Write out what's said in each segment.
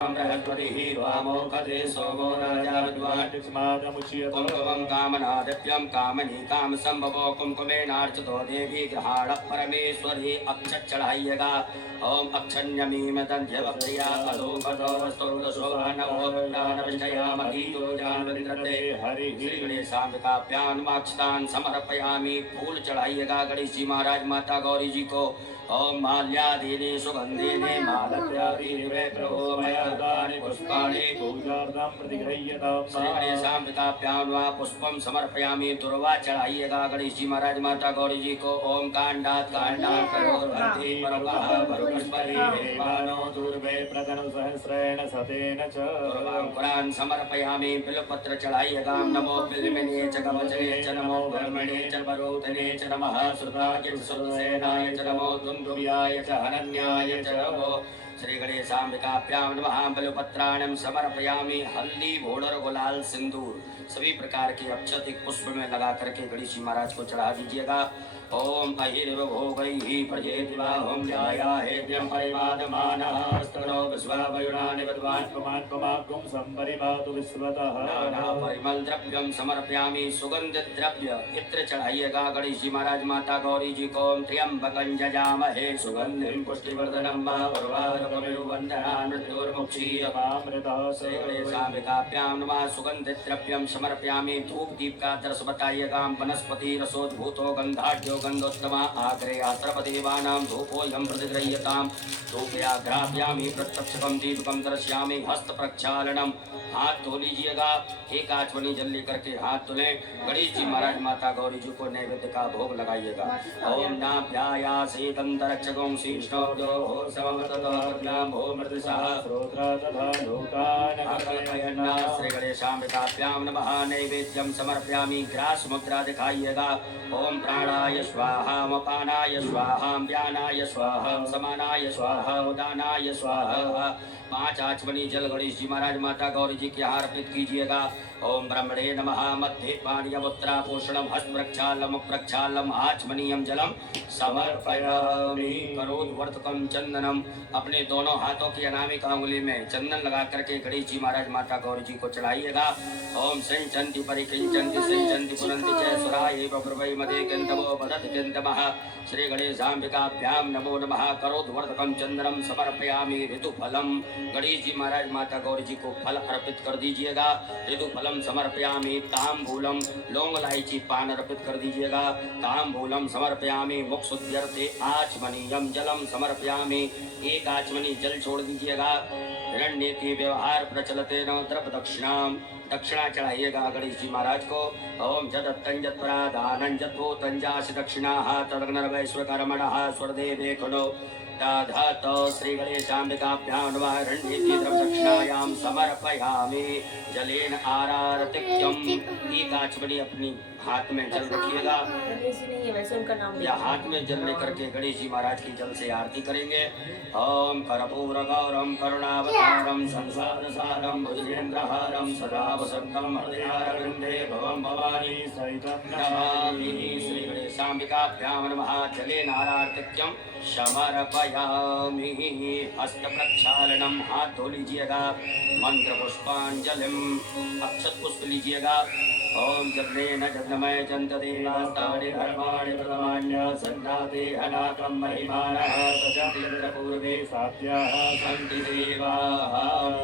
बृहस्पतिः वामोखते सोमो राजा विद्वान् कामनादिप्यं कामनी काम संभवो कुमकुमेनार्चितो देवी ग्रहाण परमेश्वरी अक्षत चढ़ाइएगा। ओम अक्षन्यमीम दंध्यवप्रिया अधोपदो स्तोत्रशोभनवो विष्ठयामधीतोजान्वृत्रते हरि श्री गणेशाम्बिकाभ्यां माक्षतान् समर्पयामि। फूल चढ़ाइएगा गणेश जी महाराज माता गौरी जी को। ओम माल्यादीनि सुगंधीनि मालत्यादीनि प्रभोमयानि पुष्पाणि पूजार्थं प्रतिगृह्यतां श्री गणेशाम्बिकाभ्यां वा पुष्पं समर्पयामि। दुर्वा चढ़ाइएगा गणेश जी महाराज माता गौरी जी को। ओम कांडात् करोर्भर्ति परमः वरुणस्पति हेमानो दूर्वे प्रतनु सहस्रेण सतेन च दुर्वांकुरान् समर्पयामि। बिल्वपत्र चढ़ाइएगा। नमो बिल्वमणे च कवचे च नमो ब्रह्मणे च परोधने च नमः श्रुताय सुरसेनाय च नमो दुर्याय च अनन्याय च नमो श्री गणेशाम्बिकाभ्यां नमः। बिल्वपत्राणं समर्पयामि। हल्दी भोडर गुलाल सिंदूर सभी प्रकार के अक्षत एक पुष्प में लगा करके गणेश जी महाराज को चढ़ा दीजिएगा। ओम अहिर्व भोगैः प्रजेति बाहुं ध्यायाहेद्यं परिवादमानः स्तनो विश्वावयुनानि विद्वान् पुमान् संपरिवातु विश्वतः नाना परिमल द्रव्यं समर्पयामि। सुगंधित द्रव्य इत्र चढ़ाइएगा गणेश जी महाराज माता गौरी जी को। त्र्यंबकं जजामहे सुगंधिं पुष्टिवर्धनं मृत्युर्मुक्षीयमामृतः श्री गणेशाम्बिकाभ्यां नमः। सुगंधित द्रव्यं समर्पयामि। धूप दीप का दर्श बताइएगा। वनस्पति रसोद्भूतो गंधाढ्यो गंधोत्तमा आग्रे आत्रपदेवानां धूपोऽयं प्रतिगृह्यताम्। धूपयाग्राभ्यामि प्रत्यक्षकं दीपकं दर्शयामि। हस्त प्रक्षालनम हाथ धो लीजिएगा। एक आचमनी जल लेकर के हाथ धुलें। गणेश जी महाराज माता गौरी जी को नैवेद्य का भोग लगाइएगा। ओम नाभ्यायासेदन्तरक्षकं शीर्षोऽधो समवततो मृदुसः श्रोत्रादधालोकान् श्री गणेशाम्बिकाभ्यां नमः। नैवेद्यं समर्पयामि। ग्रास मुद्रा दिखाइएगा। ओम प्राणाय स्वाहा मपानाय स्वाहा व्यानाय स्वाहा समानाय स्वाहा उदानाय स्वाहा। 5 आचमनी जल गणेश जी महाराज माता गौरी जी के हार अर्पित कीजिएगा। ओम ब्रह्मणे नमः। मध्ये पाणियमुत्रा पोषणम हस्त प्रक्षालम प्रक्षालम आचमनीयम जलम समर्पयामि। करोद्वर्तकम चंदनम अपने दोनों हाथों की अनामिक अंगुली में चंदन लगा करके गणेश जी महाराज माता गौरी जी को चढ़ाइएगा। ओम संचंति परिकिंचंति संचंति पुनंति च सुराय प्रभवै मदे गंधवो वदति गंधमः। श्री गणेशाम्बिकाभ्यां नमो नमः। करोद्वर्तकम चंदनम समर्पयामि। ऋतुफलम गणेश जी महाराज माता गौरी जी को फल अर्पित कर दीजिएगा। ऋतुफलम समर्पयामि। तांबूलम लौंग इलायची पान अर्पित कर दीजिएगा। तांबूलम समर्पयामि। मुक्षुद्यर्थे आचमनीयम जलम समर्पयामि। एक आचमनी जल छोड़ दीजिएगा। हिरण्येति व्यवहार प्रचलते न द्रव दक्षिणाम दक्षिणा चढ़ाइएगा गणेश जी महाराज को। ओम जदत्तं जत्परादानं जत्भूतंजासि दक्षिणाः तदग्नर्वैश्वकर्मणः स्वर्देवे खलो दाधात श्री गणेशाम्बिकाभ्यां नमः। हिरण्येति द्रवदक्षिणायां समर्पयामि। जलेन आरारतिक्यम एक आचमनी अपनी हाथ में जल रखिएगा या हाथ में जल लेकर के गणेश जी महाराज की जल से आरती करेंगे। ओम कर्पूर गौरम करुणावतारम संसारसारम भुजगेन्द्रहारम सदा वसंतम हृदयारविंदे भवम भवानी सहितं नमामि। श्री गणेशाम्बिकाभ्यां नमः। जलेन आरारतिक्यम समर्पयामि। हस्त प्रक्षालनम हाथ धो लीजिएगा। मंत्र पुष्पांजलिम अक्षत पुष्प लीजिएगा। ओम जग्नेन जग्नमय जन्तदेवास्तानि धर्माणि प्रथमान्य सन्नाते अनाकं महिमानः सजन्ति पूर्वे सात्याः सन्ति देवाः।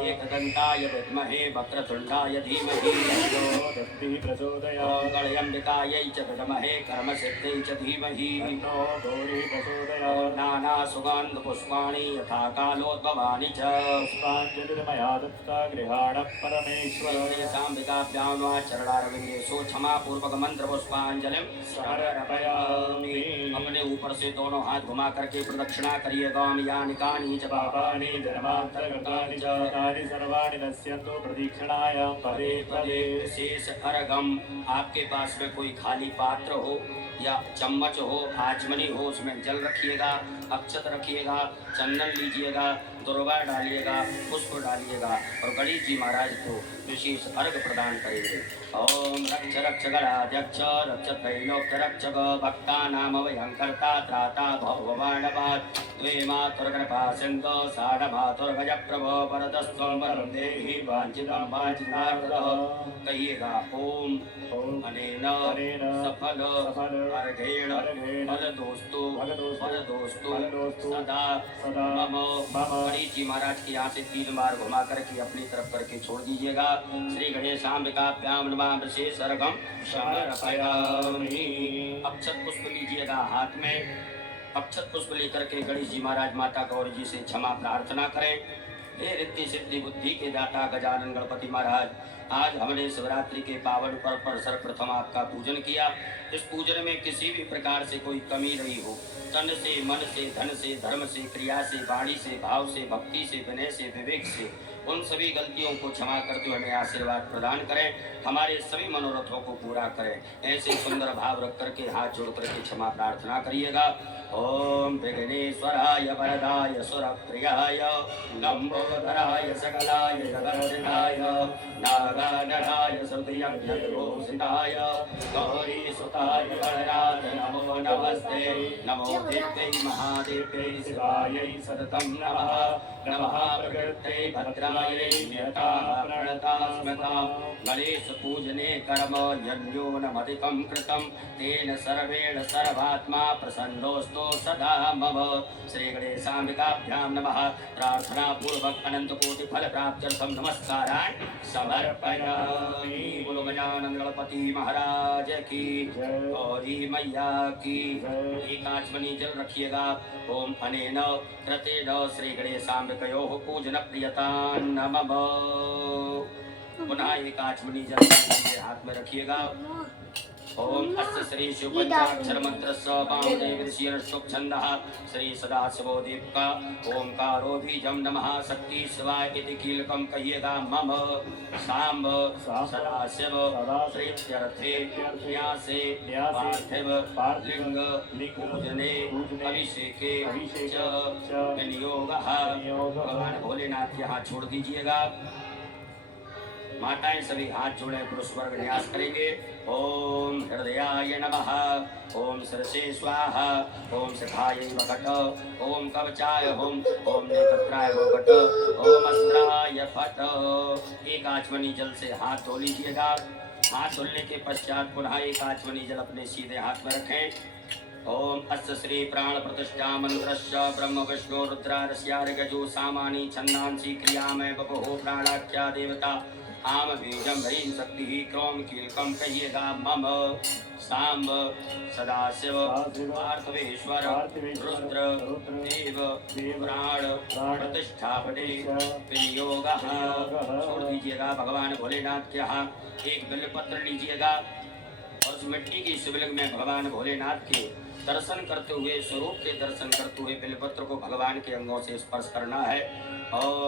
एकदन्ताय विद्महे वक्रतुण्डाय धीमहि तन्नो दन्तिः प्रचोदयात्। गणेशाम्बिकायै च विद्महे कर्मसिद्ध्यै च धीमहि तन्नो गौरी प्रचोदयात्। नाना सुगन्ध पुष्पाणि यथा कालोद्भवानि च पुष्पाञ्जलिर्मया दत्ता गृहाण परमेश्वर। गणेशाम्बिकाभ्यां नमः। चरणारविन्दे सो क्षमा पूर्वक मंत्र पुष्पांजलिम समर्पयामि। अपने ऊपर से दोनों हाथ घुमा करके प्रदक्षिणा करिएगा। यानि कानि च पापानि जन्मान्तरगतानि च तानि सर्वाणि नश्यन्तु प्रदक्षिणायां पदे पदे। शेष अर्घम आपके पास में कोई खाली पात्र हो या चम्मच हो आचमनी हो उसमें जल रखिएगा। अक्षत रखिएगा, चंदन लीजिएगा, दुर्वा डालिएगा, पुष्प डालिएगा और गणेश जी महाराज को विशेष अर्घ प्रदान करेंगे। ओम रक्ष रक्ष गणाध्यक्ष रक्ष त्रैलोक्य रक्षक भक्तानां भयंकर्ता त्राता भवानवात् द्वे मातुर्कृपा सिन्धो साढमातुर्गज प्रभो वरदस्त्वं वरं देहि वाञ्छितं वाञ्छितार्थः। कहिएगा ओम अनेन सफल अर्घेण फलदोस्तु सदा मम। गणेश जी महाराज के यहाँ से 3 बार घुमा करके अपनी तरफ करके छोड़ दीजिएगा। श्री गणेशाम्बिकाभ्यां नमः विशेष अर्घं समर्पयामि। अक्षत पुष्प लीजिएगा हाथ में। अक्षत पुष्प लेकर के गणेश जी महाराज माता गौरी जी से क्षमा प्रार्थना करें। हे रिद्धि सिद्धि बुद्धि के दाता गजानन गणपति महाराज, आज हमने शिवरात्रि के पावन पर्व पर सर्वप्रथम आपका पूजन किया। इस पूजन में किसी भी प्रकार से कोई कमी नहीं हो। तन से, मन से, धन से, धर्म से, क्रिया से, वाणी से, भाव से, भक्ति से, विनय से, विवेक से उन सभी गलतियों को क्षमा करते हुए हमें आशीर्वाद प्रदान करें, हमारे सभी मनोरथों को पूरा करें। ऐसे सुंदर भाव रख करके हाथ जोड़ करके क्षमा प्रार्थना करिएगा। ओम विघ्नेश्वराय वरदाय सुरप्रियाय लंबोदराय सकलाय जगद्धिताय नागानराय सुप्रियज्ञघोषिताय गौरी सुताय गणराज नमो नमस्ते। नमो देव्यै महादेव्यै शिवायै सततं नमः। नमः प्रकृत्यै भद्रायै नियता प्रणता स्मृता। गणेश पूजने कर्म यन्योनमधिकं कृतं तेन सर्वेण सर्वात्मा प्रसन्नोऽस्तु सदा मम। श्री गणेशाम्बिकाभ्यां नमः। प्रार्थना पूर्वक अनंत कोटि फल प्राप्त्यर्थम नमस्कारान् समर्पयामि। बोलो गजानन गणपति महाराज की गौरी मैया की। एक आचमनी जल रखिएगा। ओम अनेन कृतेन श्री गणेशाम्बिकयोः पूजन प्रियतां नमः। पुनः एक आचमनी जल हाथ में रखिएगा। ओम अस्य श्री शिव पंचाक्षर मंत्र वामदेव ऋषि छंदः श्री सदाशिवो दीपका ओंकारो बीजम नमः। शक्ति शिवाय इति कीलकम कहिएगा मम। सांब सदाशिव प्रीत्यर्थे न्यासे पार्थिव लिंग पूजने अभिषेके च विनियोगः। भगवान भोलेनाथ के हाथ छोड़ दीजिएगा। माताएं सभी हाथ जोड़े पुरुष वर्ग न्यास करेंगे। ओम हृदयाय नमः। ओम सरसे स्वाहा। ओम सखाय वकट। ओम कवचाय होम। ओम नेत्राय वकट। ओम अस्त्राय फट। एक आचमनी जल से हाथ धो लीजिएगा। हाथ धुलने के पश्चात पुनः एक आचमनी जल अपने सीधे हाथ में रखें। ओम अस्य श्री प्राण प्रतिष्ठा मंत्रस्य ब्रह्म विष्णु रुद्रारस्यार्गजो सामानी छंदांसी क्रियामय बभो प्राणाख्या देवता आम बीजम ह्रीं शक्ति क्रोम कीलकम कहिएगा मम। सांब सदाशिव पार्थवेश्वर रुद्र देव प्राण प्रतिष्ठापने विनियोगः। छोड़ दीजिएगा। भगवान भोलेनाथ के यहाँ एक बिल्वपत्र लीजिएगा और उस मिट्टी की शिवलिंग में भगवान भोलेनाथ के दर्शन करते हुए, स्वरूप के दर्शन करते हुए बिल्वपत्र को भगवान के अंगों से स्पर्श करना है। और